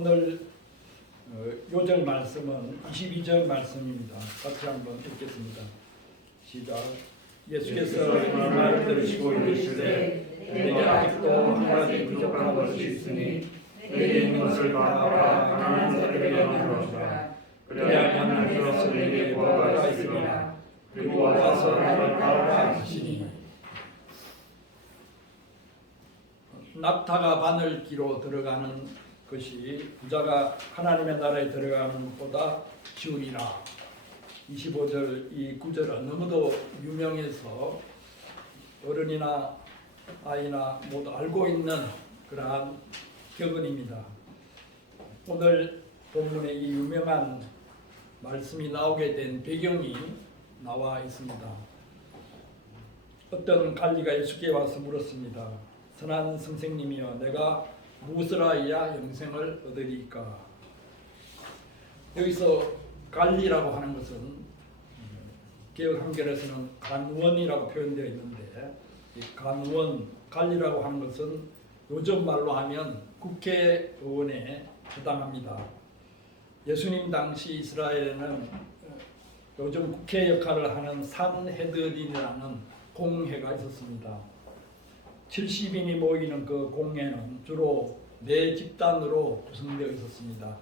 오늘 요절 말씀은 22절 말씀입니다. 같이 한번 읽겠습니다. 시작. 예수께서 말 들으시고 이르시되 내게 아직도 한 가지 부족한 것이 있으니 내게 있는 것을 다 가난한 자들에게 나누라. 그래야 나는 들어서 내게 보아가 있으리라. 그리고 와서 나를 따르라 하시니. 낙타가 바늘기로 들어가는 것이 부자가 하나님의 나라에 들어가는 것보다 쉬우리라. 25절 이 구절은 너무도 유명해서 어른이나 아이나 모두 알고 있는 그러한 격언입니다. 오늘 본문에 이 유명한 말씀이 나오게 된 배경이 나와 있습니다. 어떤 관리가 예수께 와서 물었습니다. 선한 선생님이여, 내가 무엇을 하여야 영생을 얻으리까? 여기서 관리라고 하는 것은 개역 한글에서는 간원이라고 표현되어 있는데, 이 간원, 관리라고 하는 것은 요즘 말로 하면 국회의원에 해당합니다. 예수님 당시 이스라엘에는 요즘 국회 역할을 하는 산헤드린이라는 공회가 있었습니다. 70인이 모이는 그 공회는 주로 4집단으로 구성되어 있었습니다.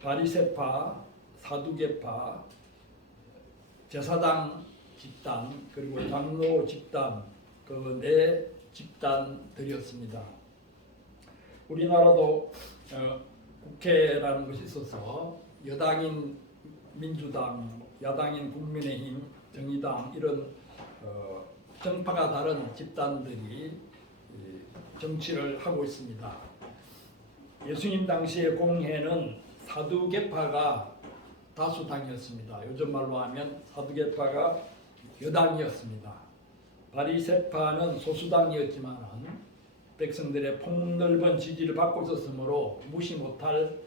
바리새파, 사두개파, 제사장 집단, 그리고 장로 집단, 그 4집단들이었습니다. 우리나라도 국회라는 것이 있어서 여당인 민주당, 야당인 국민의힘, 정의당 이런 정파가 다른 집단들이 정치를 하고 있습니다. 예수님 당시의 공회는 사두개파가 다수당이었습니다. 요즘 말로 하면 사두개파가 여당이었습니다. 바리새파는 소수당이었지만 백성들의 폭넓은 지지를 받고 있었으므로 무시 못할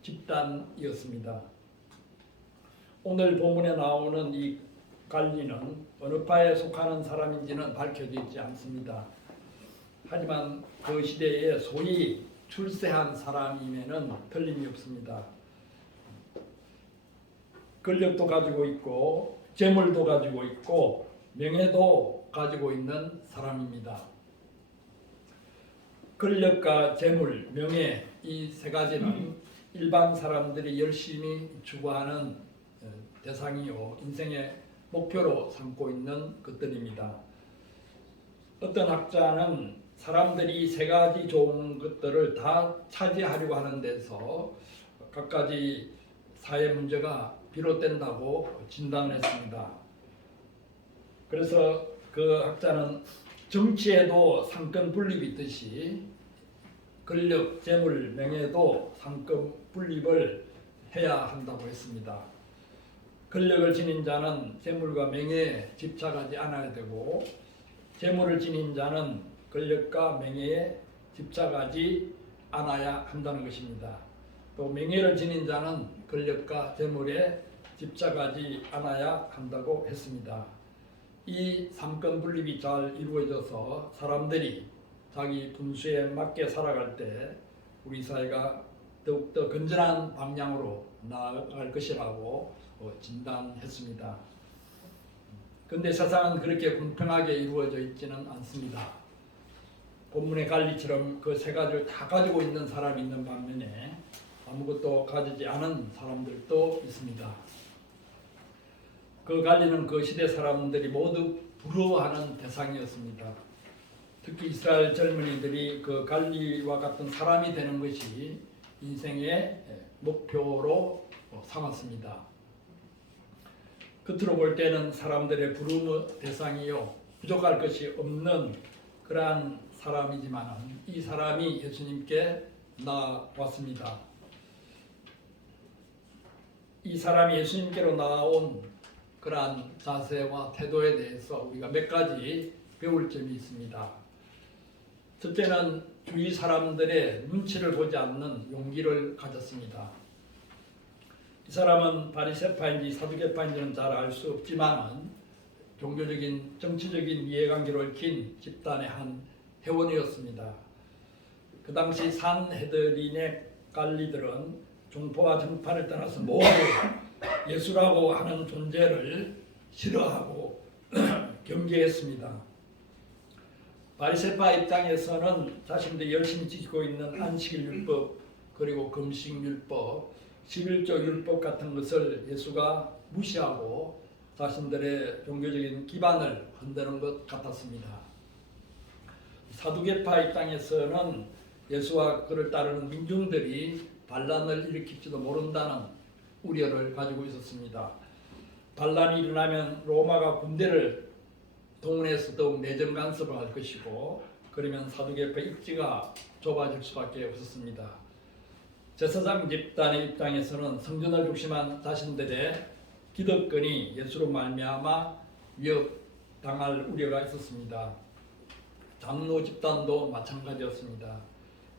집단이었습니다. 오늘 본문에 나오는 이 관리는 어느 파에 속하는 사람인지는 밝혀져 있지 않습니다. 하지만 그 시대에 소위 출세한 사람임에는 틀림이 없습니다. 권력도 가지고 있고 재물도 가지고 있고 명예도 가지고 있는 사람입니다. 권력과 재물, 명예 이 세 가지는 일반 사람들이 열심히 추구하는 대상이요 인생의 목표로 삼고 있는 것들입니다. 어떤 학자는 사람들이 세 가지 좋은 것들을 다 차지하려고 하는 데서 갖가지 사회 문제가 비롯된다고 진단했습니다. 그래서 그 학자는 정치에도 상권 분립이 있듯이 권력, 재물, 명예도 상권 분립을 해야 한다고 했습니다. 권력을 지닌 자는 재물과 명예에 집착하지 않아야 되고 재물을 지닌 자는 권력과 명예에 집착하지 않아야 한다는 것입니다. 또 명예를 지닌 자는 권력과 재물에 집착하지 않아야 한다고 했습니다. 이 삼권 분립이 잘 이루어져서 사람들이 자기 분수에 맞게 살아갈 때 우리 사회가 더욱더 건전한 방향으로 나아갈 것이라고 진단했습니다. 그런데 세상은 그렇게 공평하게 이루어져 있지는 않습니다. 본문의 관리처럼 그 세 가지를 다 가지고 있는 사람이 있는 반면에 아무것도 가지지 않은 사람들도 있습니다. 그 관리는 그 시대 사람들이 모두 부러워하는 대상이었습니다. 특히 이스라엘 젊은이들이 그 관리와 같은 사람이 되는 것이 인생의 목표로 삼았습니다. 겉으로 볼 때는 사람들의 부러움의 대상이요 부족할 것이 없는 그러한 사람이지만 이 사람이 예수님께 나왔습니다. 이 사람이 예수님께로 나온 그러한 자세와 태도에 대해서 우리가 몇 가지 배울 점이 있습니다. 첫째는 주위 사람들의 눈치를 보지 않는 용기를 가졌습니다. 이 사람은 바리새파인지 사두개파인지는 잘 알 수 없지만 종교적인 정치적인 이해관계를 얽힌 집단의 한 회원이었습니다. 그 당시 산헤드린의 관리들은 종파와 정파를 떠나서 모두 예수라고 하는 존재를 싫어하고 경계했습니다. 바리새파 입장에서는 자신들이 열심히 지키고 있는 안식일 율법 그리고 금식 율법, 11조 율법 같은 것을 예수가 무시하고 자신들의 종교적인 기반을 흔드는 것 같았습니다. 사두개파 입장에서는 예수와 그를 따르는 민중들이 반란을 일으킬지도 모른다는 우려를 가지고 있었습니다. 반란이 일어나면 로마가 군대를 동원해서 더욱 내정 간섭을 할 것이고 그러면 사두개파 입지가 좁아질 수밖에 없었습니다. 제사장 집단의 입장에서는 성전을 중심한 자신들의 기득권이 예수로 말미암아 위협당할 우려가 있었습니다. 장로 집단도 마찬가지였습니다.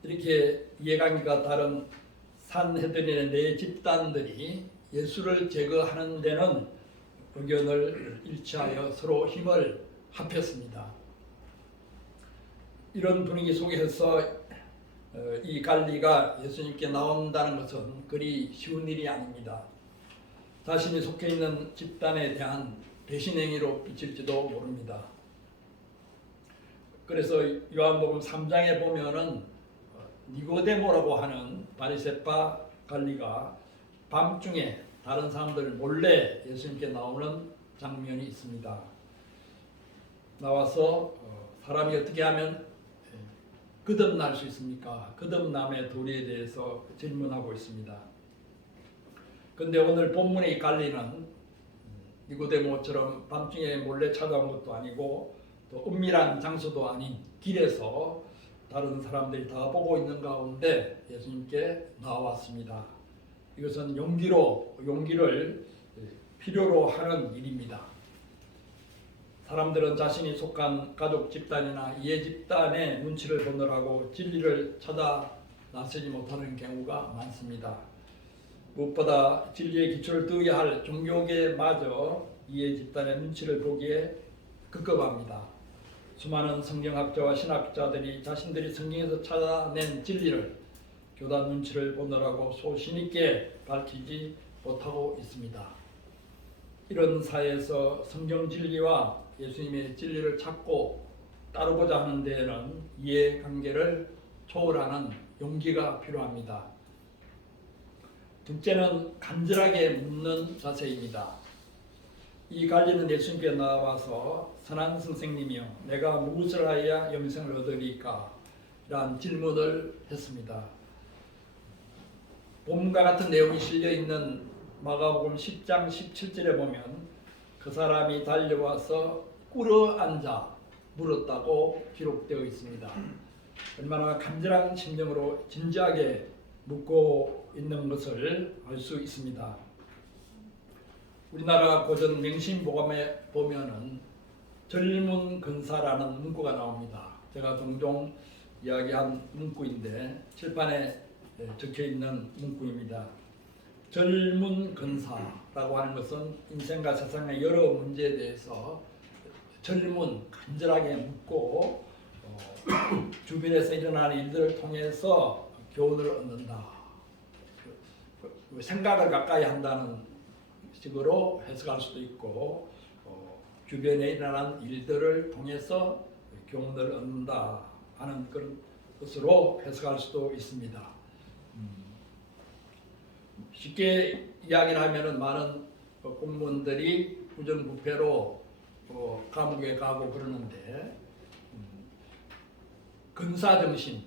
이렇게 이해관계가 다른 산헤드린의 네 집단들이 예수를 제거하는 데는 의견을 일치하여 서로 힘을 합했습니다. 이런 분위기 속에서 이 갈리가 예수님께 나온다는 것은 그리 쉬운 일이 아닙니다. 자신이 속해 있는 집단에 대한 배신행위로 비칠지도 모릅니다. 그래서 요한복음 3장에 보면은 니고데모라고 하는 바리새파 갈리가 밤중에 다른 사람들 몰래 예수님께 나오는 장면이 있습니다. 나와서 사람이 어떻게 하면 거듭날 수 있습니까? 거듭남의 도리에 대해서 질문하고 있습니다. 그런데 오늘 본문의 갈리는 니고데모처럼 밤중에 몰래 찾아온 것도 아니고 또 은밀한 장소도 아닌 길에서 다른 사람들이 다 보고 있는 가운데 예수님께 나왔습니다. 이것은 용기를 필요로 하는 일입니다. 사람들은 자신이 속한 가족 집단이나 이해 집단의 눈치를 보느라고 진리를 찾아 나서지 못하는 경우가 많습니다. 무엇보다 진리의 기초를 두어야 할 종교계마저 이해 집단의 눈치를 보기에 급급합니다. 수많은 성경학자와 신학자들이 자신들이 성경에서 찾아낸 진리를 교단 눈치를 보느라고 소신 있게 밝히지 못하고 있습니다. 이런 사회에서 성경 진리와 예수님의 진리를 찾고 따르고자 하는 데에는 이해관계를 초월하는 용기가 필요합니다. 둘째는 간절하게 묻는 자세입니다. 이 갈리는 예수님께 나와서 선한 선생님이여 내가 무엇을 하여야 영생을 얻으리까? 라는 질문을 했습니다. 본문과 같은 내용이 실려있는 마가복음 10장 17절에 보면 그 사람이 달려와서 꿇어앉아 물었다고 기록되어 있습니다. 얼마나 간절한 심정으로 진지하게 묻고 있는 것을 알 수 있습니다. 우리나라 고전 명심보감에 보면은 젊은 근사라는 문구가 나옵니다. 제가 종종 이야기한 문구인데 칠판에 적혀있는 문구입니다. 젊은 근사라고 하는 것은 인생과 세상의 여러 문제에 대해서 간절하게 묻고 주변에서 일어나는 일들을 통해서 교훈을 얻는다. 생각을 가까이 한다는 식으로 해석할 수도 있고 주변에 일어나는 일들을 통해서 교훈을 얻는다 하는 그런 것으로 해석할 수도 있습니다. 쉽게 이야기를 하면은 많은 공무원들이 부정부패로 감옥에 가고 그러는데 근사정신,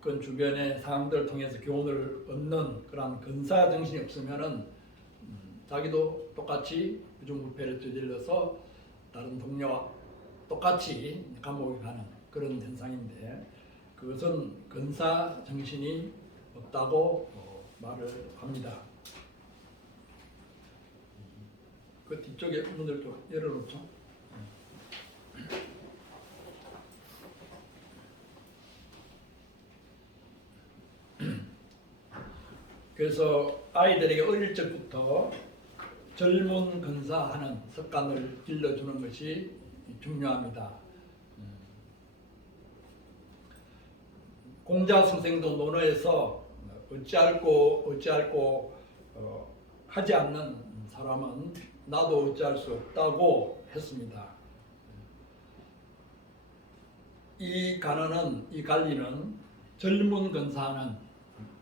그 주변의 사람들을 통해서 교훈을 얻는 그런 근사정신이 없으면은 자기도 똑같이 부정부패를 저질러서 다른 동료와 똑같이 감옥에 가는 그런 현상인데 그것은 근사정신이 없다고 말을 합니다. 그 뒤쪽에 문을 좀 열어놓죠. 그래서 아이들에게 어릴 적부터 젊은 근사하는 습관을 길러주는 것이 중요합니다. 공자 선생도 논어에서 어찌할꼬 하지 않는 사람은 나도 어찌할 수 없다고 했습니다. 이 관리는 젊은 근사하는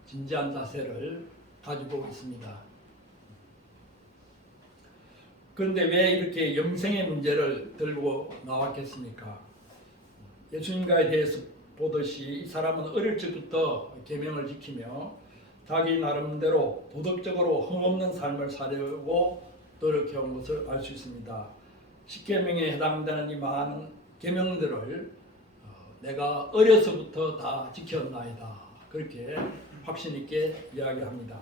진지한 자세를 가지고 있습니다. 그런데 왜 이렇게 영생의 문제를 들고 나왔겠습니까? 예수님과에 대해서 보듯이 이 사람은 어릴 적부터 계명을 지키며 자기 나름대로 도덕적으로 흠없는 삶을 살려고 노력해온 것을 알 수 있습니다. 십계명에 해당되는 이 많은 계명들을 내가 어려서부터 다 지켰나이다. 그렇게 확신 있게 이야기합니다.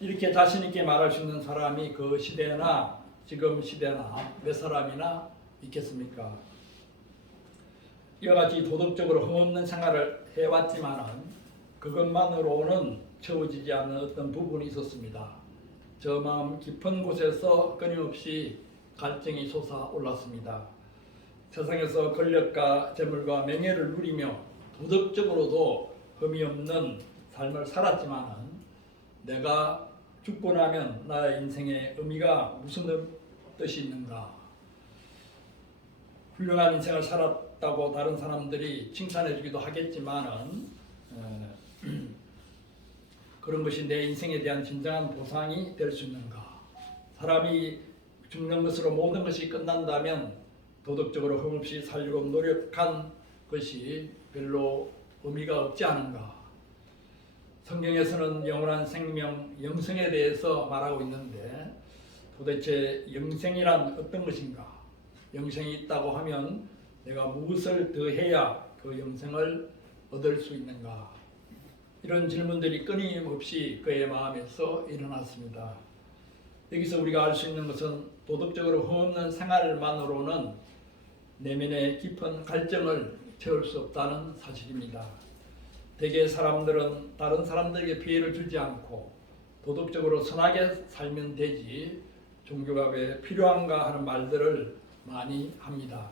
이렇게 자신 있게 말할 수 있는 사람이 그 시대나 지금 시대나 몇 사람이나 있겠습니까? 이와 같이 도덕적으로 흠없는 생활을 해왔지만은 그것만으로는 채워지지 않는 어떤 부분이 있었습니다. 저 마음 깊은 곳에서 끊임없이 갈증이 솟아올랐습니다. 세상에서 권력과 재물과 명예를 누리며 도덕적으로도 흠이 없는 삶을 살았지만은 내가 죽고 나면 나의 인생의 의미가 무슨 뜻이 있는가? 훌륭한 인생을 살았다고 다른 사람들이 칭찬해 주기도 하겠지만은 그런 것이 내 인생에 대한 진정한 보상이 될 수 있는가? 사람이 죽는 것으로 모든 것이 끝난다면 도덕적으로 흠없이 살려고 노력한 것이 별로 의미가 없지 않은가? 성경에서는 영원한 생명, 영생에 대해서 말하고 있는데 도대체 영생이란 어떤 것인가? 영생이 있다고 하면 내가 무엇을 더 해야 그 영생을 얻을 수 있는가? 이런 질문들이 끊임없이 그의 마음에서 일어났습니다. 여기서 우리가 알 수 있는 것은 도덕적으로 흠없는 생활만으로는 내면의 깊은 갈증을 채울 수 없다는 사실입니다. 대개 사람들은 다른 사람들에게 피해를 주지 않고 도덕적으로 선하게 살면 되지 종교가 왜 필요한가 하는 말들을 많이 합니다.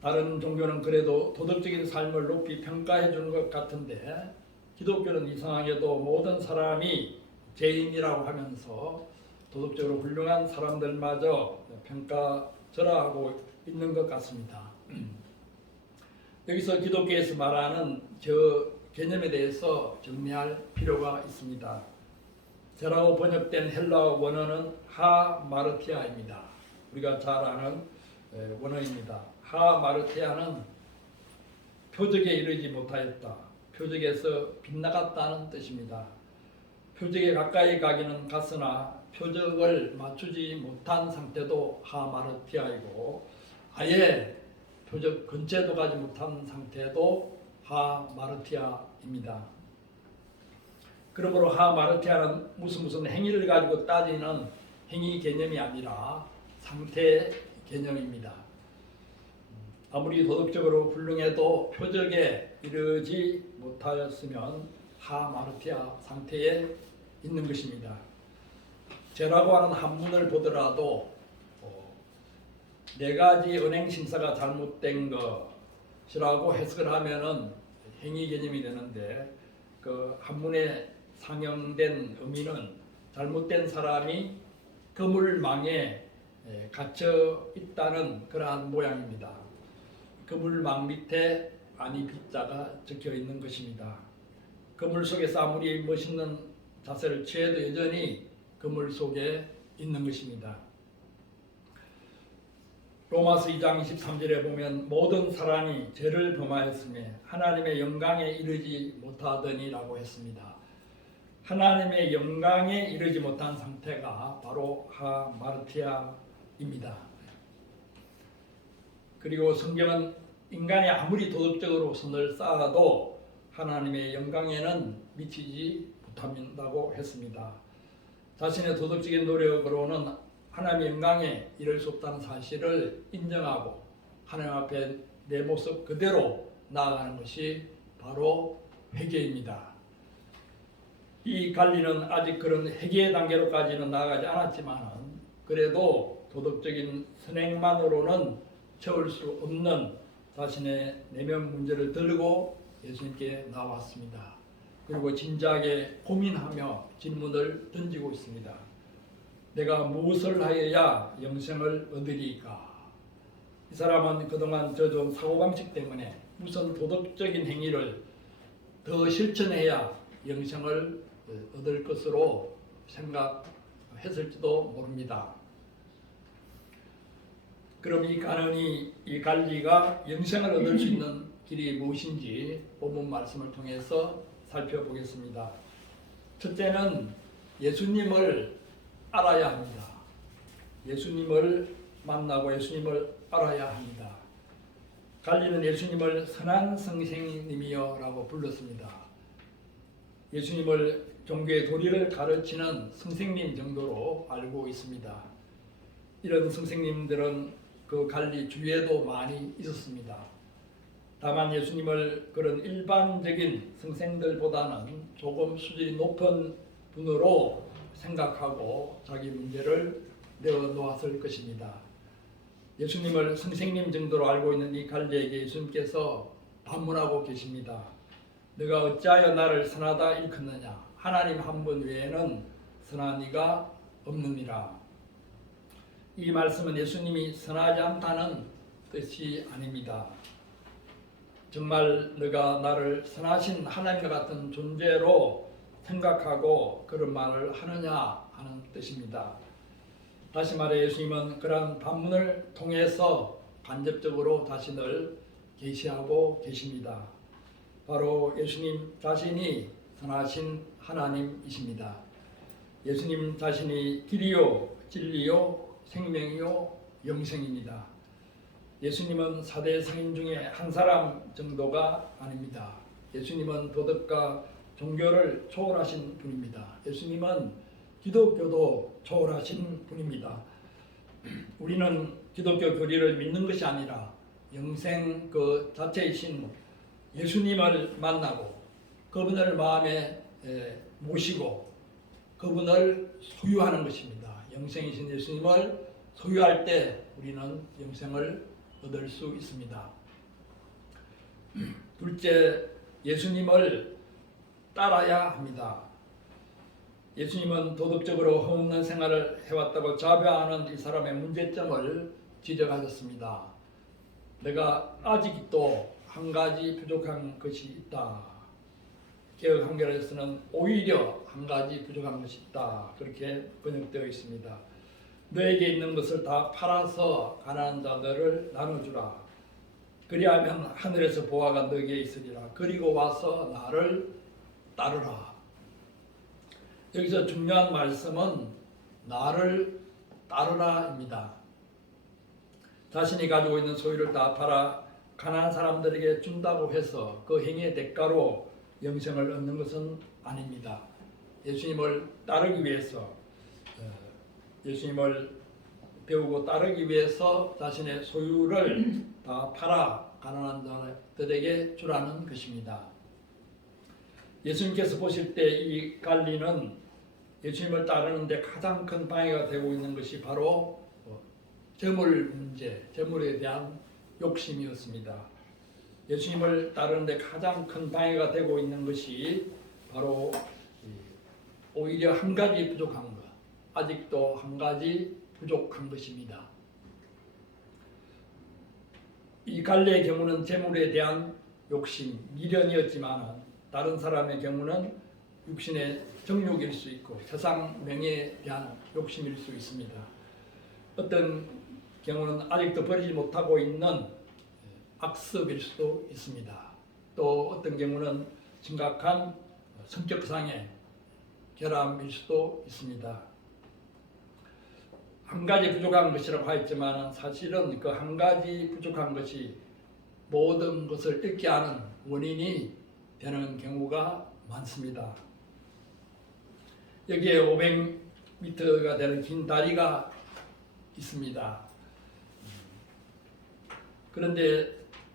다른 종교는 그래도 도덕적인 삶을 높이 평가해 주는 것 같은데 기독교는 이상하게도 모든 사람이 죄인이라고 하면서 도덕적으로 훌륭한 사람들마저 평가절하하고 있는 것 같습니다. 여기서 기독교에서 말하는 저 개념에 대해서 정리할 필요가 있습니다. 죄라고 번역된 헬라어 원어는 하마르티아입니다. 우리가 잘 아는 원어입니다. 하마르티아는 표적에 이르지 못하였다. 표적에서 빗나갔다는 뜻입니다. 표적에 가까이 가기는 갔으나 표적을 맞추지 못한 상태도 하마르티아이고 아예 표적 근처에도 가지 못한 상태도 하마르티아입니다. 그러므로 하마르티아는 무슨 행위를 가지고 따지는 행위 개념이 아니라 상태 개념입니다. 아무리 도덕적으로 훌륭해도 표적에 이르지 못하였으면 하마르티아 상태에 있는 것입니다. 죄라고 하는 한문을 보더라도 네 가지 은행 심사가 잘못된 것이라고 해석을 하면은 행위 개념이 되는데 그 한문에 상영된 의미는 잘못된 사람이 그물망에 갇혀 있다는 그러한 모양입니다. 그물망 밑에 아니 빗자가 적혀 있는 것입니다. 그물 속에서 아무리 멋있는 자세를 취해도 여전히 그물 속에 있는 것입니다. 로마서 2장 23절에 보면 모든 사람이 죄를 범하였으며 하나님의 영광에 이르지 못하더니라고 했습니다. 하나님의 영광에 이르지 못한 상태가 바로 하마르티아입니다. 그리고 성경은 인간이 아무리 도덕적으로 선을 쌓아도 하나님의 영광에는 미치지 못한다고 했습니다. 자신의 도덕적인 노력으로는 하나님의 영광에 이를 수 없다는 사실을 인정하고 하나님 앞에 내 모습 그대로 나아가는 것이 바로 회개입니다. 이 관리는 아직 그런 회개 단계로까지는 나아가지 않았지만 그래도 도덕적인 선행만으로는 채울 수 없는 자신의 내면 문제를 들고 예수님께 나왔습니다. 그리고 진지하게 고민하며 질문을 던지고 있습니다. 내가 무엇을 하여야 영생을 얻으리까? 이 사람은 그동안 져준 사고방식 때문에 무슨 도덕적인 행위를 더 실천해야 영생을 얻을 것으로 생각했을지도 모릅니다. 그럼 이 갈리가 영생을 얻을 수 있는 길이 무엇인지 본문 말씀을 통해서 살펴보겠습니다. 첫째는 예수님을 알아야 합니다. 예수님을 만나고 예수님을 알아야 합니다. 갈리는 예수님을 선한 선생님이여라고 불렀습니다. 예수님을 종교의 도리를 가르치는 선생님 정도로 알고 있습니다. 이런 선생님들은 그 갈리 주위에도 많이 있었습니다. 다만 예수님을 그런 일반적인 선생들보다는 조금 수준이 높은 분으로 생각하고 자기 문제를 내어놓았을 것입니다. 예수님을 선생님 정도로 알고 있는 이 갈리에게 예수님께서 반문하고 계십니다. 너가 어찌하여 나를 선하다 일컫느냐? 하나님 한 분 외에는 선한 이가 없느니라. 이 말씀은 예수님이 선하지 않다는 뜻이 아닙니다. 정말 너가 나를 선하신 하나님과 같은 존재로 생각하고 그런 말을 하느냐 하는 뜻입니다. 다시 말해 예수님은 그러한 반문을 통해서 간접적으로 자신을 계시하고 계십니다. 바로 예수님 자신이 선하신 하나님이십니다. 예수님 자신이 길이요 진리요 생명이요 영생입니다. 예수님은 4대 성인 중에 한 사람 정도가 아닙니다. 예수님은 도덕과 종교를 초월하신 분입니다. 예수님은 기독교도 초월하신 분입니다. 우리는 기독교 교리를 믿는 것이 아니라 영생 그 자체이신 예수님을 만나고 그분을 마음에 모시고 그분을 소유하는 것입니다. 영생이신 예수님을 소유할 때 우리는 영생을 얻을 수 있습니다. 둘째, 예수님을 따라야 합니다. 예수님은 도덕적으로 허없는 생활을 해왔다고 자배하는 이 사람의 문제점을 지적하셨습니다. 내가 아직도 한 가지 부족한 것이 있다. 개역 한글에서는 오히려 한 가지 부족한 것이 있다. 그렇게 번역되어 있습니다. 너에게 있는 것을 다 팔아서 가난한 자들을 나눠주라. 그리하면 하늘에서 보화가 너에게 있으리라. 그리고 와서 나를 따르라. 여기서 중요한 말씀은 나를 따르라입니다. 자신이 가지고 있는 소유를 다 팔아 가난한 사람들에게 준다고 해서 그 행위의 대가로 영생을 얻는 것은 아닙니다. 예수님을 따르기 위해서 예수님을 배우고 따르기 위해서 자신의 소유를 다 팔아 가난한 자들에게 주라는 것입니다. 예수님께서 보실 때 이 갈리는 예수님을 따르는데 가장 큰 방해가 되고 있는 것이 바로 재물 문제, 재물에 대한 욕심이었습니다. 예수님을 따르는데 가장 큰 방해가 되고 있는 것이 바로 오히려 한 가지 부족한 것, 아직도 한 가지 부족한 것입니다. 이 갈래의 경우는 재물에 대한 욕심, 미련이었지만 다른 사람의 경우는 육신의 정욕일 수 있고 세상 명예에 대한 욕심일 수 있습니다. 어떤 경우는 아직도 버리지 못하고 있는 악습일 수도 있습니다. 또 어떤 경우는 심각한 성격상의 결함일 수도 있습니다. 한 가지 부족한 것이라고 하였지만 사실은 그 한 가지 부족한 것이 모든 것을 잃게 하는 원인이 되는 경우가 많습니다. 여기에 500m가 되는 긴 다리가 있습니다. 그런데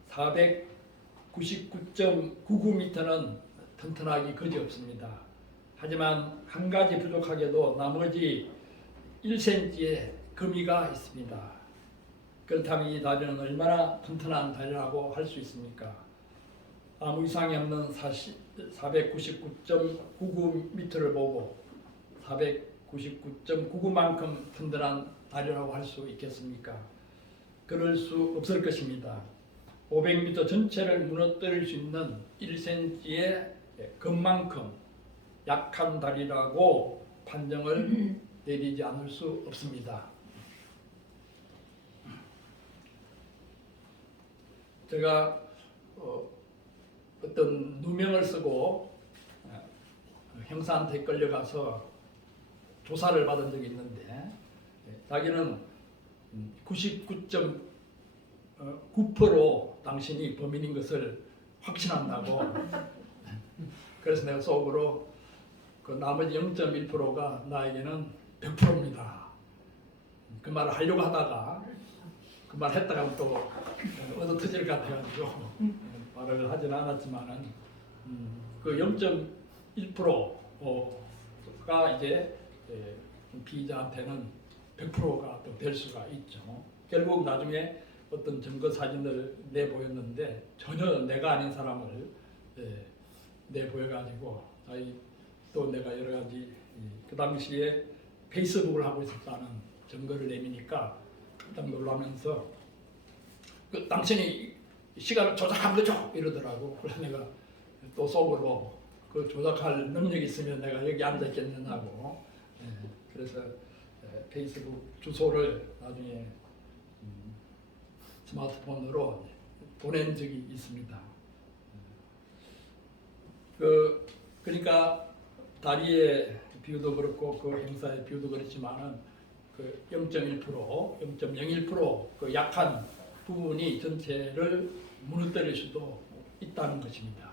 499.99m는 튼튼하기 그지없습니다. 하지만 한 가지 부족하게도 나머지 1cm의 거미가 있습니다. 그렇다면 이 다리는 얼마나 튼튼한 다리라고 할 수 있습니까? 아무 이상이 없는 499.99m를 보고 499.99만큼 튼튼한 다리라고 할 수 있겠습니까? 그럴 수 없을 것입니다. 500m 전체를 무너뜨릴 수 있는 1cm의 금만큼 약한 다리라고 판정을 내리지 않을 수 없습니다. 제가 어떤 누명을 쓰고 형사한테 끌려가서 조사를 받은 적이 있는데 자기는 99.9% 당신이 범인인 것을 확신한다고. 그래서 내가 속으로 그 나머지 0.1%가 나에게는 100%입니다. 그 말을 하려고 하다가 그 말 했다가 또 얻어 터질 것 같아가지고 말을 하지는 않았지만은 그 0.1%가 이제 피의자한테는 100%가 또 될 수가 있죠. 결국 나중에 어떤 증거 사진을 내보였는데 전혀 내가 아닌 사람을 내보여가지고 또 내가 여러 가지 그 당시에 페이스북을 하고 있었다는 증거를 내미니까 깜짝 놀라면서 당신이 시간을 조작한 거죠? 이러더라고. 그래서 내가 또 속으로 그 조작할 능력이 있으면 내가 여기 앉았겠느냐고. 그래서 페이스북 주소를 나중에 스마트폰으로 보낸 적이 있습니다. 그러니까 다리의 비유도 그렇고 그 행사의 비유도 그렇지만은 그 0.1%, 0.01% 그 약한 부분이 전체를 무너뜨릴 수도 있다는 것입니다.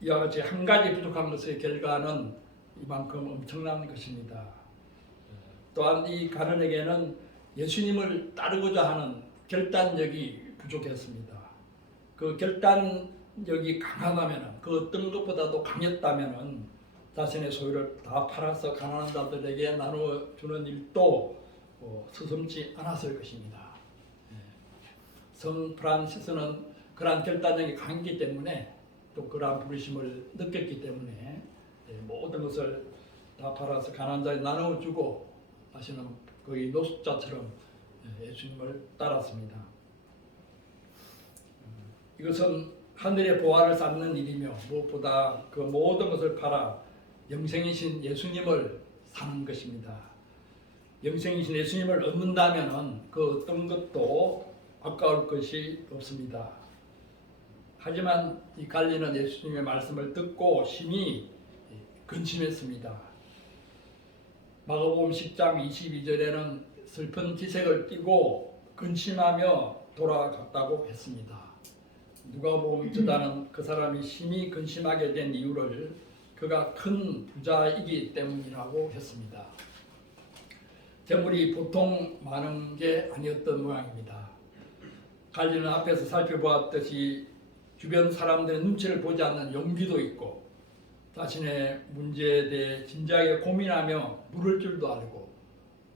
이와 같이 한 가지 부족한 것의 결과는 이만큼 엄청난 것입니다. 또한 이 가난에게는 예수님을 따르고자 하는 결단력이 부족했습니다. 그 결단력이 강하다면, 그 어떤 것보다도 강했다면 자신의 소유를 다 팔아서 가난한 자들에게 나누어주는 일도 서슴지 않았을 것입니다. 성 프란시스는 그러한 결단력이 강했기 때문에 또 그러한 부르심을 느꼈기 때문에 모든 것을 다 팔아서 가난한 자에 나누어주고 자신은 거의 노숙자처럼 예수님을 따랐습니다. 이것은 하늘의 보화를 쌓는 일이며 무엇보다 그 모든 것을 팔아 영생이신 예수님을 사는 것입니다. 영생이신 예수님을 얻는다면 그 어떤 것도 아까울 것이 없습니다. 하지만 이 갈리는 예수님의 말씀을 듣고 심히 근심했습니다. 마가복음 10장 22절에는 슬픈 기색을 띠고 근심하며 돌아갔다고 했습니다. 누가복음 저자는 그 사람이 심히 근심하게 된 이유를 그가 큰 부자이기 때문이라고 했습니다. 재물이 보통 많은 게 아니었던 모양입니다. 갈리는 앞에서 살펴보았듯이 주변 사람들의 눈치를 보지 않는 용기도 있고 자신의 문제에 대해 진지하게 고민하며 물을 줄도 알고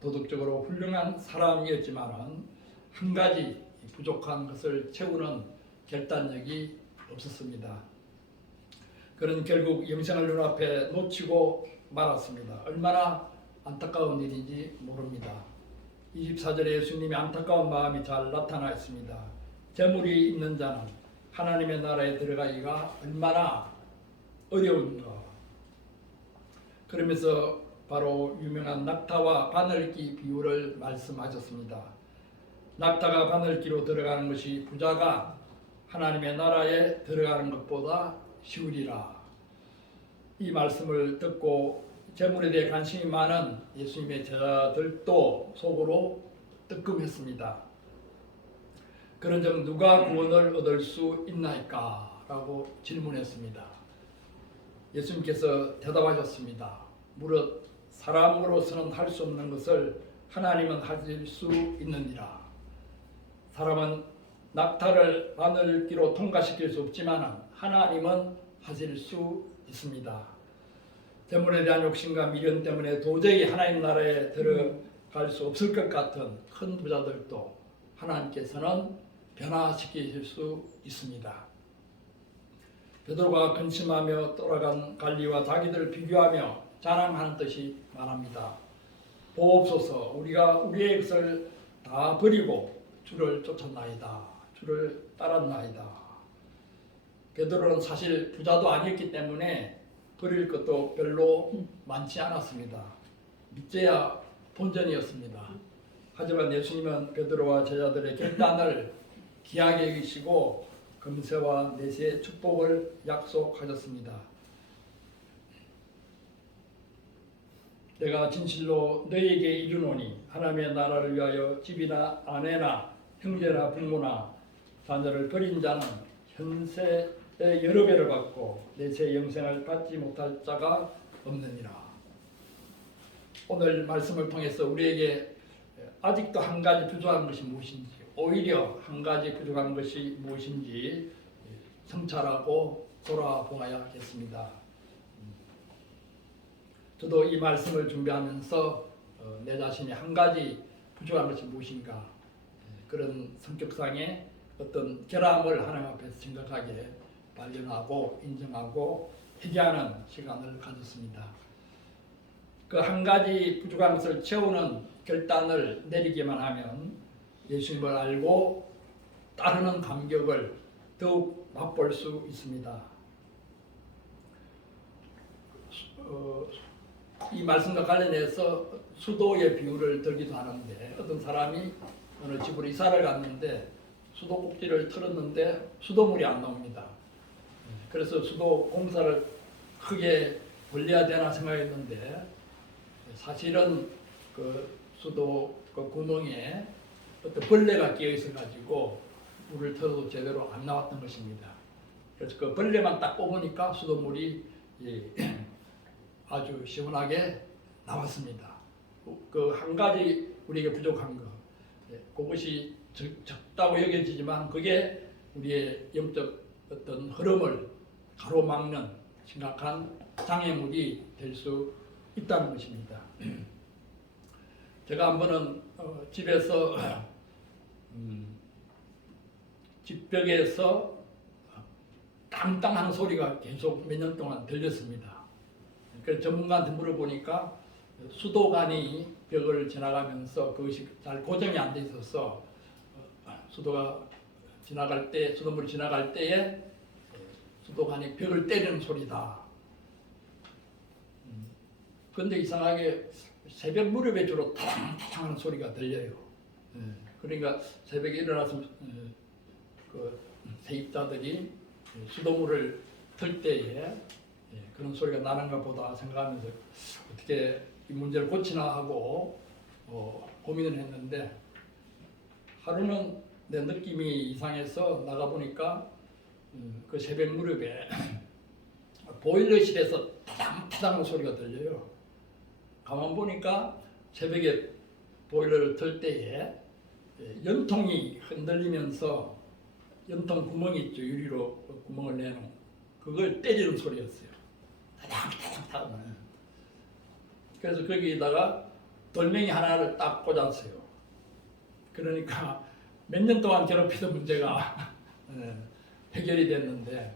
도덕적으로 훌륭한 사람이었지만 한 가지 부족한 것을 채우는 결단력이 없었습니다. 그는 결국 영생을 눈앞에 놓치고 말았습니다. 얼마나 안타까운 일인지 모릅니다. 24절에 예수님의 안타까운 마음이 잘 나타나 있습니다. 재물이 있는 자는 하나님의 나라에 들어가기가 얼마나 어려운가. 그러면서 바로 유명한 낙타와 바늘기 비유를 말씀하셨습니다. 낙타가 바늘기로 들어가는 것이 부자가 하나님의 나라에 들어가는 것보다 쉬우리라. 이 말씀을 듣고 재물에 대해 관심이 많은 예수님의 제자들도 속으로 뜨끔했습니다. 그런 점 누가 구원을 얻을 수 있나이까? 라고 질문했습니다. 예수님께서 대답하셨습니다. 무릇 사람으로서는 할 수 없는 것을 하나님은 하실 수 있느니라. 사람은 낙타를 바늘기로 통과시킬 수 없지만 하나님은 하실 수 있습니다. 재물에 대한 욕심과 미련 때문에 도저히 하나님 나라에 들어갈 수 없을 것 같은 큰 부자들도 하나님께서는 변화시키실 수 있습니다. 베드로가 근심하며 돌아간 갈리와 자기들을 비교하며 자랑하는 뜻이 말합니다. 보옵소서, 우리가 우리의 것을 다 버리고 주를 쫓았나이다. 주를 따랐나이다. 베드로는 사실 부자도 아니었기 때문에 버릴 것도 별로 많지 않았습니다. 믿져야 본전이었습니다. 하지만 예수님은 베드로와 제자들의 결단을 귀하게 여기시고 금세와 내세의 축복을 약속하셨습니다. 내가 진실로 너희에게 이르노니 하나님의 나라를 위하여 집이나 아내나 형제나 부모나 자녀를 버린 자는 현세의 여러 배를 받고 내세의 영생을 받지 못할 자가 없느니라. 오늘 말씀을 통해서 우리에게 아직도 한 가지 부족한 것이 무엇인지, 오히려 한 가지 부족한 것이 무엇인지 성찰하고 돌아보아야겠습니다. 저도 이 말씀을 준비하면서 내 자신이 한 가지 부족한 것이 무엇인가, 그런 성격상의 어떤 결함을 하나님 앞에서 심각하게 발견하고 인정하고 회개하는 시간을 가졌습니다. 그 한 가지 부족한 것을 채우는 결단을 내리기만 하면 예수님을 알고 따르는 감격을 더욱 맛볼 수 있습니다. 이 말씀과 관련해서 수도의 비유를 들기도 하는데, 어떤 사람이 어느 집으로 이사를 갔는데 수도 꼭지를 틀었는데 수도물이 안 나옵니다. 그래서 수도 공사를 크게 벌려야 되나 생각했는데, 사실은 그 수도 그 구멍에 어떤 벌레가 끼어 있어 가지고 물을 틀어도 제대로 안 나왔던 것입니다. 그래서 그 벌레만 딱 뽑으니까 수도물이 아주 시원하게 나왔습니다. 그 한 가지 우리에게 부족한 것, 그것이 적다고 여겨지지만 그게 우리의 영적 어떤 흐름을 가로막는 심각한 장애물이 될 수 있다는 것입니다. 제가 한 번은 집에서 집벽에서 땅땅한 소리가 계속 몇 년 동안 들렸습니다. 그래서 전문가한테 물어보니까 수도관이 벽을 지나가면서 그것이 잘 고정이 안 돼 있어서 수도가 지나갈 때, 수도물이 지나갈 때에 수도관이 벽을 때리는 소리다. 그런데 이상하게 새벽 무렵에 주로 탕탕 하는 소리가 들려요. 그러니까 새벽에 일어나서 그 세입자들이 수도물을 틀 때에 그런 소리가 나는가 보다 생각하면서 어떻게 이 문제를 고치나 하고 고민을 했는데, 하루는 내 느낌이 이상해서 나가보니까 그 새벽 무렵에 보일러실에서 타당타당한 소리가 들려요. 가만 보니까 새벽에 보일러를 틀 때에 연통이 흔들리면서 연통 구멍이 있죠. 유리로 구멍을 내는 그걸 때리는 소리였어요. 타당타당. 그래서 거기에다가 돌멩이 하나를 딱 꽂았어요. 그러니까 몇 년 동안 괴롭히던 문제가 해결이 됐는데,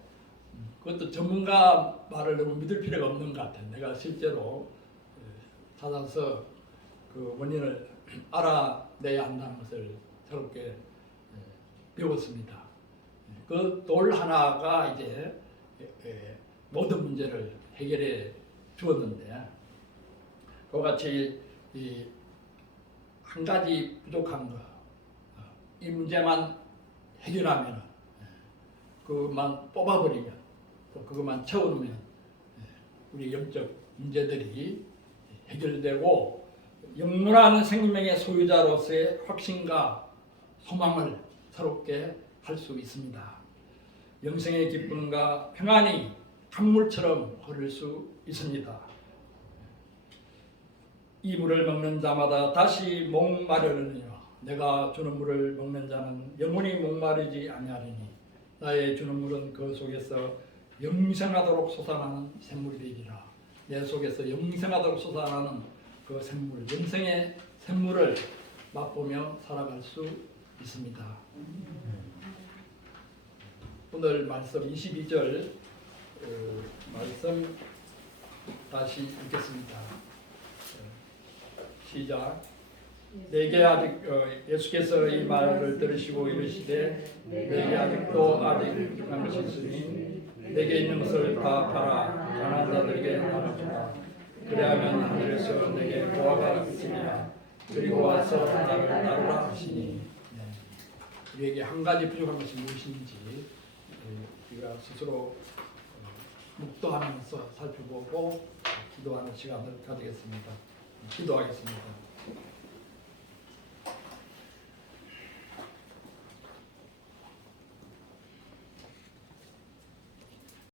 그것도 전문가 말을 너무 믿을 필요가 없는 것 같아요. 내가 실제로 찾아서 그 원인을 알아내야 한다는 것을 새롭게 배웠습니다. 그 돌 하나가 이제 모든 문제를 해결해 주었는데, 그와 같이 이 한 가지 부족한 것, 이 문제만 해결하면, 그것만 뽑아버리면, 또 그것만 채워놓으면 우리 영적 문제들이 해결되고 영원한 생명의 소유자로서의 확신과 소망을 새롭게 할 수 있습니다. 영생의 기쁨과 평안이 강물처럼 흐를 수 있습니다. 이 물을 먹는 자마다 다시 목마르느니라. 내가 주는 물을 먹는 자는 영원히 목마르지 아니하리니 나의 주는 물은 그 속에서 영생하도록 솟아나는 샘물이 되리라. 내 속에서 영생하도록 솟아나는 그 샘물, 영생의 샘물을 맛보며 살아갈 수 있습니다. 오늘 말씀 22절 말씀 다시 읽겠습니다. 시작. 내게 아직 예수께서 이 말을 들으시고 이르시되 내게 아직도 부족한 것이 있으니 내게 있는 것을 다 팔아 가난한 자들에게 나눠주라. 그래야면 하늘에서 내게 보화가 있으리라. 그리고 와서 나를 따르라 하시니. 우리에게 한 가지 부족한 것이 무엇인지 우리가 스스로 묵도하면서 살펴보고 기도하는 시간을 가지겠습니다. 기도하겠습니다.